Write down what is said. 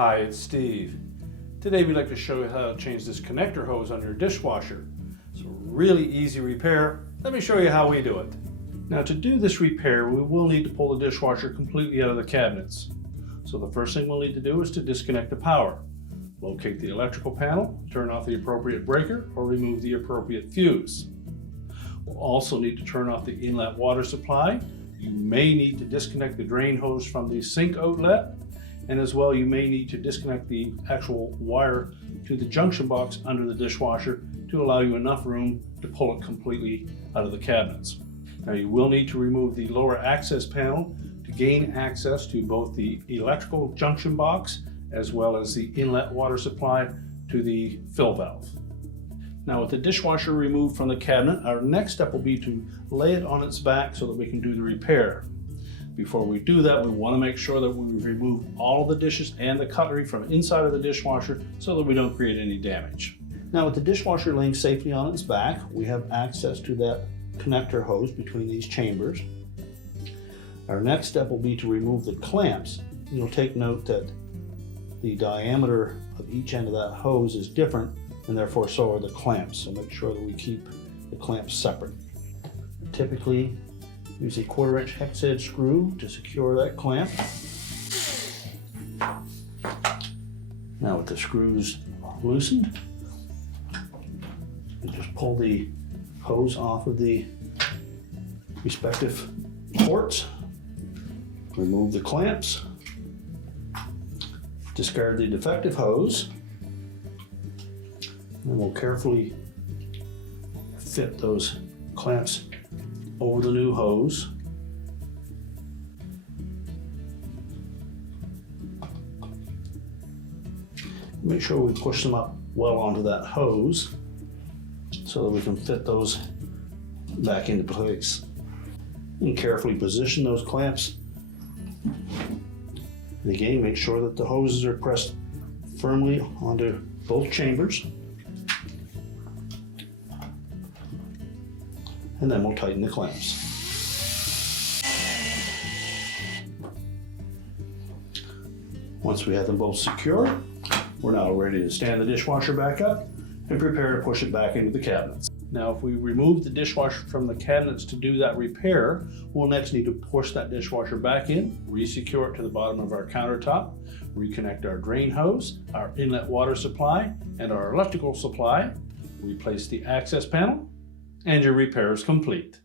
Hi, it's Steve. Today we'd like to show you how to change this connector hose on your dishwasher. It's a really easy repair. Let me show you how we do it. Now to do this repair, we will need to pull the dishwasher completely out of the cabinets. So the first thing we'll need to do is to disconnect the power. Locate the electrical panel, turn off the appropriate breaker, or remove the appropriate fuse. We'll also need to turn off the inlet water supply. You may need to disconnect the drain hose from the sink outlet, and as well you may need to disconnect the actual wire to the junction box under the dishwasher to allow you enough room to pull it completely out of the cabinets. Now you will need to remove the lower access panel to gain access to both the electrical junction box as well as the inlet water supply to the fill valve. Now with the dishwasher removed from the cabinet, our next step will be to lay it on its back so that we can do the repair. Before we do that, we want to make sure that we remove all of the dishes and the cutlery from inside of the dishwasher so that we don't create any damage. Now with the dishwasher laying safely on its back, we have access to that connector hose between these chambers. Our next step will be to remove the clamps. You'll take note that the diameter of each end of that hose is different, and therefore so are the clamps. So make sure that we keep the clamps separate. Typically, use a 1/4" hex head screw to secure that clamp. Now with the screws loosened, you just pull the hose off of the respective ports, remove the clamps, discard the defective hose, and we'll carefully fit those clamps over the new hose. Make sure we push them up well onto that hose so that we can fit those back into place. And carefully position those clamps. And again, make sure that the hoses are pressed firmly onto both chambers. And then we'll tighten the clamps. Once we have them both secure, we're now ready to stand the dishwasher back up and prepare to push it back into the cabinets. Now if we remove the dishwasher from the cabinets to do that repair, we'll next need to push that dishwasher back in, re-secure it to the bottom of our countertop, reconnect our drain hose, our inlet water supply, and our electrical supply, replace the access panel, and your repair is complete.